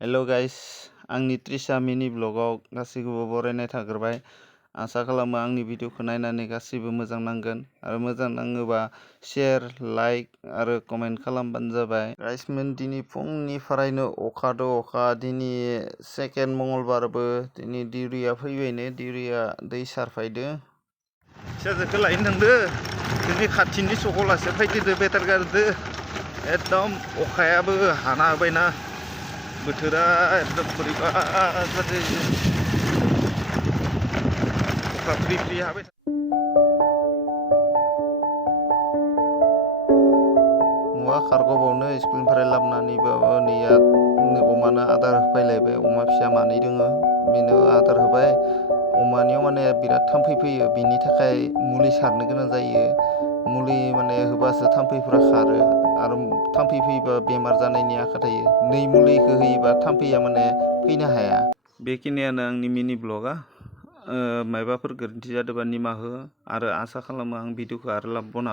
Hello guys, आंनि त्रिसा मिनि ब्लगाव गासैखौबो बरायनाय थाग्रोबाय। आसा खालामो आंनि भिडिअखौ नायनानै गासैबो मोजां नांगोन आरो मोजां नाङोबा शेयार, लाइक आरो कमेन्ट खालामबानो जाबाय। गाइसमोन दिनै फुंनिफ्रायनो अखा दिनै सेकेन्ड मंगलबारबो दिनै दिउरिया फैबायनो दिउरिया दै सारफायदो। फिसाजोखौ लायनो थांदो दिनै खाथिनि सकलासे फैदो बेटार गारदो। एकदम अखायाबो हाना होबायना बोथोरा एकदम बोरैबा जादों अखा फ्रि फ्रि हाबाय मुवा खारग'बावनो स्कुलनिफ्राय लाबोनानैबाबो नैया अमानो आदार होफैलायबाय। अमा फिसा मानै दोङो बेनो आदार होबाय। अमानियाव माने बिराद थाम्फै फैयो, बिनि थाखाय मुलि सारनो गोनां जायो। मुलि माने होबासो थाम्फैफ्रा खारो आरो थाम्फै फैयोबा बेमार जानायनि आखा थायो। नै मुलिखौ होयोबा थाम्फैया माने फैनो हाया। बेखिनियानो आंनि मिनि ब्लगा। मायबाफोर गोरोन्थि जादोंबा निमाहा हो आरो आसा खालामो आं भिडिअखौ आरो लाबोबावनो हागोन।